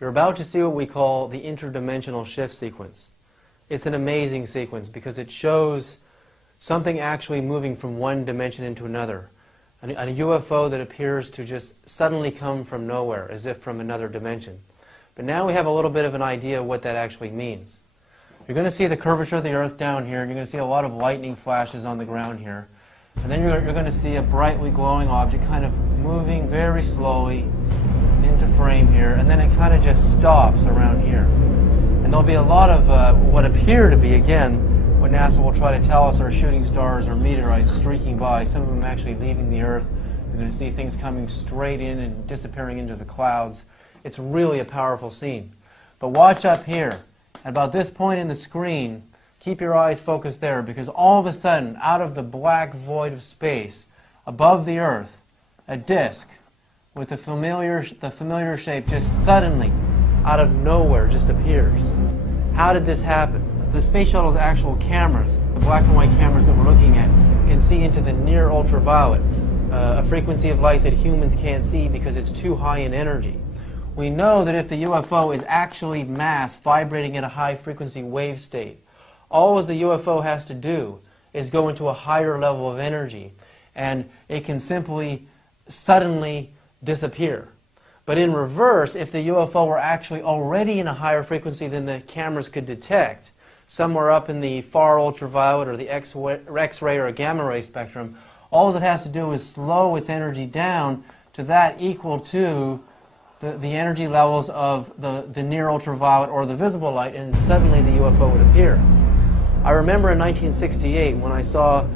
You're about to see what we call the interdimensional shift sequence. It's an amazing sequence because it shows something actually moving from one dimension into another. A UFO that appears to just suddenly come from nowhere, as if from another dimension. But now we have a little bit of an idea of what that actually means. You're going to see the curvature of the Earth down here, and you're going to see a lot of lightning flashes on the ground here. And then you're going to see a brightly glowing object kind of moving very slowly into frame here, and then it kind of just stops around here. And there'll be a lot of what appear to be, again, what NASA will try to tell us are shooting stars or meteorites streaking by, some of them actually leaving the Earth. You're going to see things coming straight in and disappearing into the clouds. It's really a powerful scene. But watch up here. At about this point in the screen, keep your eyes focused there, because all of a sudden, out of the black void of space, above the Earth, a disk with the familiar shape just suddenly, out of nowhere, just appears. How did this happen? The space shuttle's actual cameras, the black and white cameras that we're looking at, can see into the near ultraviolet, a frequency of light that humans can't see because it's too high in energy. We know that if the UFO is actually mass vibrating at a high frequency wave state, all the UFO has to do is go into a higher level of energy, and it can simply suddenly disappear. But in reverse, if the UFO were actually already in a higher frequency than the cameras could detect, somewhere up in the far ultraviolet or the X-ray or gamma ray spectrum, all it has to do is slow its energy down to that equal to the energy levels of the near ultraviolet or the visible light, and suddenly the UFO would appear. I remember in 1968 when I saw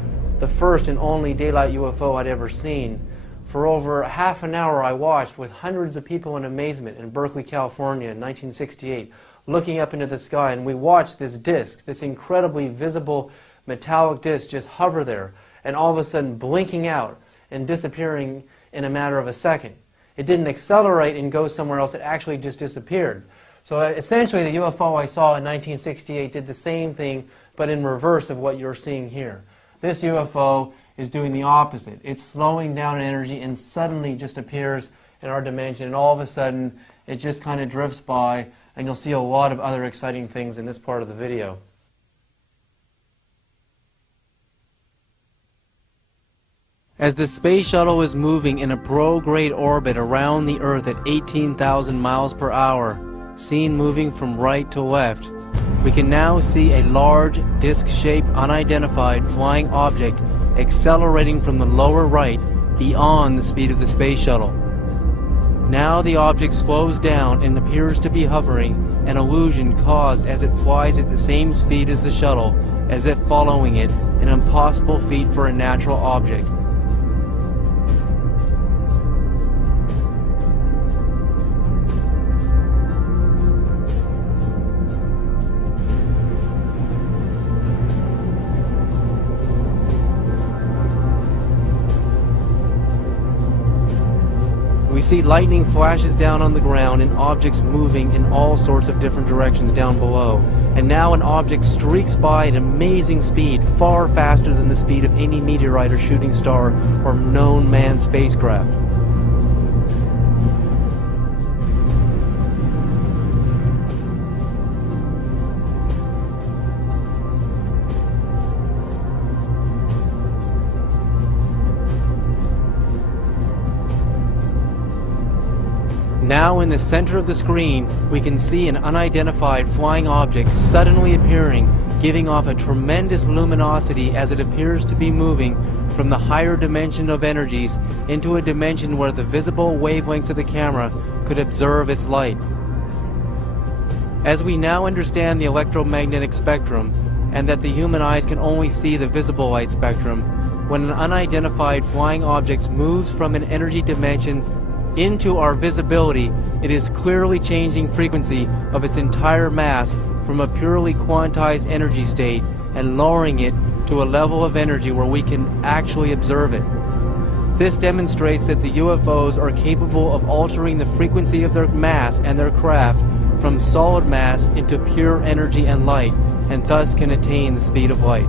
the first and only daylight UFO I'd ever seen. For over half an hour I watched with hundreds of people in amazement in Berkeley, California in 1968, looking up into the sky, and we watched this disk, this incredibly visible metallic disk, just hover there, and all of a sudden blinking out and disappearing in a matter of a second. It didn't accelerate and go somewhere else, it actually just disappeared. So essentially the UFO I saw in 1968 did the same thing, but in reverse of what you're seeing here. This UFO is doing the opposite. It's slowing down in energy and suddenly just appears in our dimension, and all of a sudden it just kind of drifts by, and you'll see a lot of other exciting things in this part of the video. As the space shuttle is moving in a prograde orbit around the Earth at 18,000 miles per hour, seen moving from right to left, we can now see a large, disc-shaped, unidentified flying object accelerating from the lower right beyond the speed of the space shuttle. Now the object slows down and appears to be hovering, an illusion caused as it flies at the same speed as the shuttle, as if following it, an impossible feat for a natural object. We see lightning flashes down on the ground and objects moving in all sorts of different directions down below. And now an object streaks by at amazing speed, far faster than the speed of any meteorite or shooting star or known manned spacecraft. Now in the center of the screen, we can see an unidentified flying object suddenly appearing, giving off a tremendous luminosity as it appears to be moving from the higher dimension of energies into a dimension where the visible wavelengths of the camera could observe its light. As we now understand the electromagnetic spectrum, and that the human eyes can only see the visible light spectrum, when an unidentified flying object moves from an energy dimension into our visibility, it is clearly changing frequency of its entire mass from a purely quantized energy state and lowering it to a level of energy where we can actually observe it. This demonstrates that the UFOs are capable of altering the frequency of their mass and their craft from solid mass into pure energy and light, and thus can attain the speed of light.